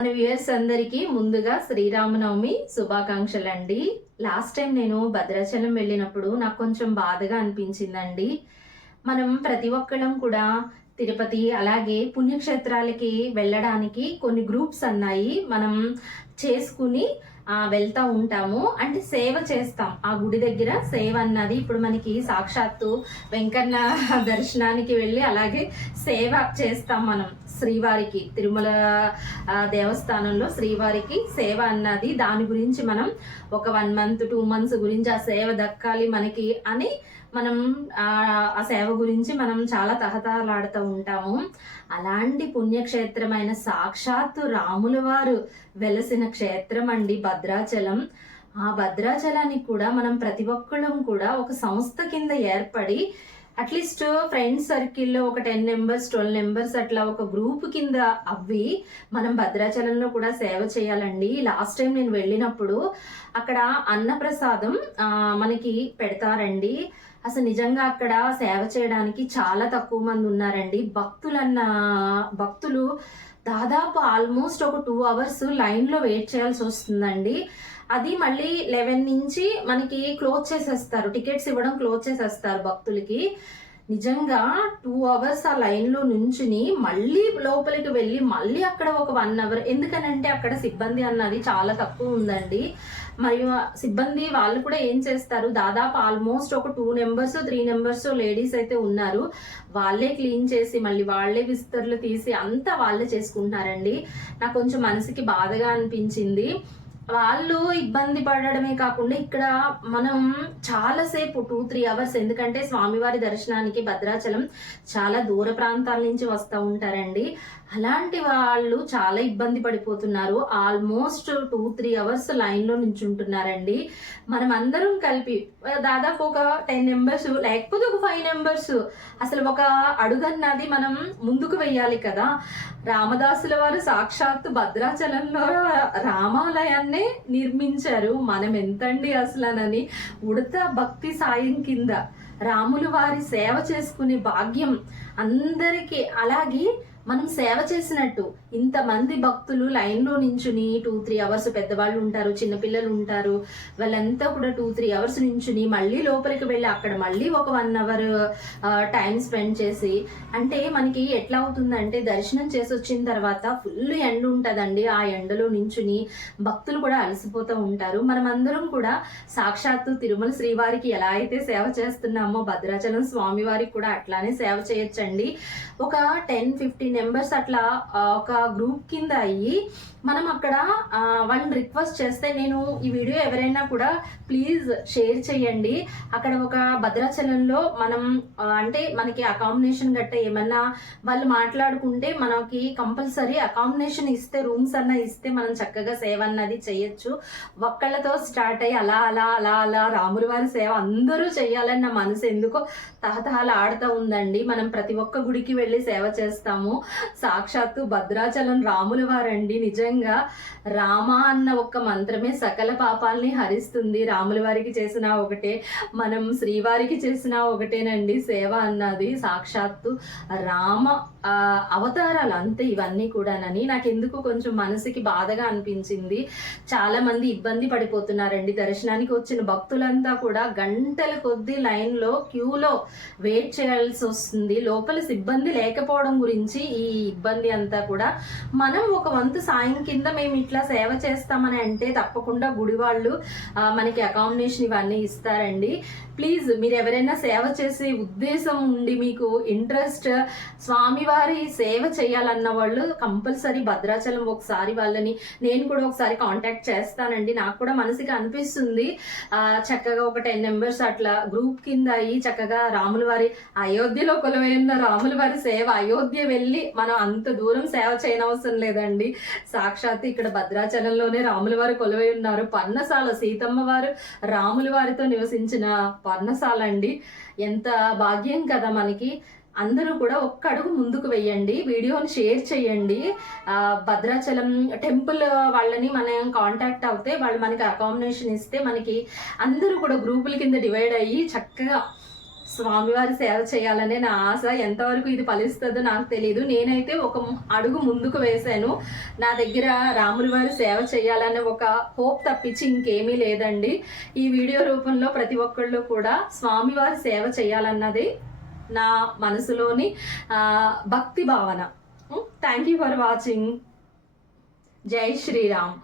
మన వ్యూయర్స్ అందరికీ ముందుగా శ్రీరామనవమి శుభాకాంక్షలు అండి లాస్ట్ టైం నేను భద్రాచలం వెళ్ళినప్పుడు నాకు కొంచెం బాధగా అనిపించిందండి. మనం ప్రతి ఒక్కళ్ళం కూడా తిరుపతి అలాగే పుణ్యక్షేత్రాలకి వెళ్ళడానికి కొన్ని గ్రూప్స్ అన్నాయి. మనం చేసుకుని వెళ్తూ ఉంటాము. అంటే సేవ చేస్తాం. ఆ గుడి దగ్గర సేవ అన్నది ఇప్పుడు మనకి సాక్షాత్తు వెంకన్న దర్శనానికి వెళ్ళి అలాగే సేవ చేస్తాం మనం. శ్రీవారికి తిరుమల దేవస్థానంలో శ్రీవారికి సేవ అన్నది దాని గురించి మనం ఒక వన్ మంత్ టూ మంత్స్ గురించి ఆ సేవ దక్కాలి మనకి అని మనం ఆ ఆ సేవ గురించి మనం చాలా తహతలాడుతూ ఉంటాము. అలాంటి పుణ్యక్షేత్రమైన సాక్షాత్తు రాముల వారు వెలసిన క్షేత్రం అండి భద్రాచలం. ఆ భద్రాచలానికి కూడా మనం ప్రతి ఒక్కళ్ళం కూడా ఒక సంస్థ కింద ఏర్పడి అట్లీస్ట్ ఫ్రెండ్స్ సర్కిల్లో ఒక టెన్ మెంబర్స్ ట్వెల్వ్ మెంబర్స్ అట్లా ఒక గ్రూప్ కింద అవ్వి మనం భద్రాచలంలో కూడా సేవ చేయాలండి. లాస్ట్ టైం నేను వెళ్ళినప్పుడు అక్కడ అన్నప్రసాదం మనకి పెడతారండి. అసలు నిజంగా అక్కడ సేవ చేయడానికి చాలా తక్కువ మంది ఉన్నారండి. భక్తులన్న భక్తులు దాదాపు ఆల్మోస్ట్ ఒక టూ అవర్స్ లైన్లో వెయిట్ చేయాల్సి వస్తుందండి. అది మళ్ళీ లెవెన్ నుంచి మనకి క్లోజ్ చేసేస్తారు. టికెట్స్ ఇవ్వడం క్లోజ్ చేసేస్తారు భక్తులకి. నిజంగా టూ అవర్స్ ఆ లైన్లో నుంచుని మళ్ళీ లోపలికి వెళ్ళి మళ్ళీ అక్కడ ఒక వన్ అవర్ ఎందుకనంటే అక్కడ సిబ్బంది అన్నది చాలా తక్కువ ఉందండి. మరియు సిబ్బంది వాళ్ళు కూడా ఏం చేస్తారు? దాదాపు ఆల్మోస్ట్ ఒక two numbers three numbers ladies అయితే ఉన్నారు. వాళ్ళే క్లీన్ చేసి మళ్ళీ వాళ్ళే విస్తర్లు తీసి అంతా వాళ్ళే చేసుకుంటున్నారండి. నాకు కొంచెం మనసుకి బాధగా అనిపించింది. వాళ్ళు ఇబ్బంది పడడమే కాకుండా ఇక్కడ మనం చాలాసేపు టూ త్రీ అవర్స్ ఎందుకంటే స్వామివారి దర్శనానికి భద్రాచలం చాలా దూర ప్రాంతాల నుంచి వస్తూ ఉంటారండి. అలాంటి వాళ్ళు చాలా ఇబ్బంది పడిపోతున్నారు. ఆల్మోస్ట్ టూ త్రీ అవర్స్ లైన్లో నించుంటున్నారండి. మనం అందరం కలిపి దాదాపు ఒక టెన్ నెంబర్స్ లేకపోతే ఒక ఫైవ్ నెంబర్స్ అసలు ఒక అడుగన్నది మనం ముందుకు వెయ్యాలి కదా. రామదాసుల వారు సాక్షాత్తు భద్రాచలంలో రామాలయాన్నే నిర్మించారు. మనం ఎంతండి అసలనని ఉడత భక్తి సాయం కింద రాములు వారి సేవ చేసుకునే భాగ్యం అందరికీ. అలాగే మనం సేవ చేసినట్టు ఇంతమంది భక్తులు లైన్లో నించుని టూ త్రీ అవర్స్ పెద్దవాళ్ళు ఉంటారు చిన్నపిల్లలు ఉంటారు. వాళ్ళంతా కూడా టూ త్రీ అవర్స్ నించుని మళ్ళీ లోపలికి వెళ్ళి అక్కడ మళ్ళీ ఒక వన్ అవర్ టైం స్పెండ్ చేసి అంటే మనకి ఎట్లా అవుతుందంటే దర్శనం చేసి వచ్చిన తర్వాత ఫుల్ ఎండ ఉంటుందండి. ఆ ఎండలో నించుని భక్తులు కూడా అలసిపోతూ ఉంటారు. మనం అందరం కూడా సాక్షాత్తు తిరుమల శ్రీవారికి ఎలా అయితే సేవ చేస్తున్నామో భద్రాచలం స్వామివారికి కూడా అట్లానే సేవ చేయొచ్చండి. ఒక టెన్ ఫిఫ్టీన్ మెంబర్స్ అట్లా ఒక గ్రూప్ కింద అయ్యి మనం అక్కడ వాళ్ళని రిక్వెస్ట్ చేస్తే నేను ఈ వీడియో ఎవరైనా కూడా ప్లీజ్ షేర్ చేయండి. అక్కడ ఒక భద్రాచలంలో మనం అంటే మనకి అకామిడేషన్ గట్ట ఏమన్నా వాళ్ళు మాట్లాడుకుంటే మనకి కంపల్సరీ అకామిడేషన్ ఇస్తే రూమ్స్ అన్న ఇస్తే మనం చక్కగా సేవ అన్నది చేయొచ్చు. ఒక్కళ్ళతో స్టార్ట్ అయ్యి అలా అలా అలా అలా రాముల వారి సేవ అందరూ చేయాలని నా మనసు ఎందుకో తహతహలు ఆడుతూ ఉందండి. మనం ప్రతి ఒక్క గుడికి వెళ్ళి సేవ చేస్తాము. సాక్షాత్తు భద్రాచలం రాముల వారండి. నిజంగా రామ అన్న ఒక్క మంత్రమే సకల పాపాలని హరిస్తుంది. రాముల వారికి చేసిన ఒకటే మనం శ్రీవారికి చేసిన ఒకటేనండి సేవ అన్నది. సాక్షాత్తు రామ అవతారాలు అంతే ఇవన్నీ కూడానని. నాకు ఎందుకు కొంచెం మనసుకి బాధగా అనిపించింది. చాలా మంది ఇబ్బంది పడిపోతున్నారండి. దర్శనానికి వచ్చిన భక్తులంతా కూడా గంటల కొద్ది లైన్లో క్యూలో వెయిట్ చేయాల్సి వస్తుంది. లోపల సిబ్బంది లేకపోవడం గురించి ఈ ఇబ్బంది అంతా కూడా మనం ఒక వంతు సాయం కింద మేము ఇట్లా సేవ చేస్తామని అంటే తప్పకుండా గుడి వాళ్ళు మనకి అకామిడేషన్ ఇవన్నీ ఇస్తారండి. ప్లీజ్ మీరు ఎవరైనా సేవ చేసే ఉద్దేశం ఉండి మీకు ఇంట్రెస్ట్ స్వామివారి సేవ చేయాలన్న వాళ్ళు కంపల్సరీ భద్రాచలం ఒకసారి వాళ్ళని నేను కూడా ఒకసారి కాంటాక్ట్ చేస్తానండి. నాకు కూడా మనసుకి అనిపిస్తుంది. చక్కగా ఒక టెన్ మెంబర్స్ అట్లా గ్రూప్ కింద అయ్యి చక్కగా రాముల వారి అయోధ్యలో కొలువైన రాముల వారి సేవ అయోధ్య వెళ్ళి మనం అంత దూరం సేవ చేయనవసరం లేదండి. సాక్షాత్ ఇక్కడ భద్రాచలంలోనే రాముల వారు కొలువై ఉన్నారు. పన్నసాల సీతమ్మ వారు రాముల వారితో నివసించిన పన్నసాల అండి. ఎంత భాగ్యం కదా మనకి. అందరూ కూడా ఒక్క అడుగు ముందుకు వెయ్యండి. వీడియోని షేర్ చేయండి. భద్రాచలం టెంపుల్ వాళ్ళని మనం కాంటాక్ట్ అవుతే వాళ్ళు మనకి అకామిడేషన్ ఇస్తే మనకి అందరూ కూడా గ్రూపుల కింద డివైడ్ అయ్యి చక్కగా స్వామివారి సేవ చేయాలనే నా ఆశ. ఎంతవరకు ఇది ఫలిస్తుందో నాకు తెలియదు నేనైతే ఒక అడుగు ముందుకు వేశాను. నా దగ్గర రాముల వారి సేవ చేయాలనే ఒక హోప్ తప్పించి ఇంకేమీ లేదండి. ఈ వీడియో రూపంలో ప్రతి ఒక్కళ్ళు కూడా స్వామివారి సేవ చేయాలన్నది నా మనసులోని భక్తి భావన. థ్యాంక్ యూ ఫర్ వాచింగ్ జై శ్రీరామ్.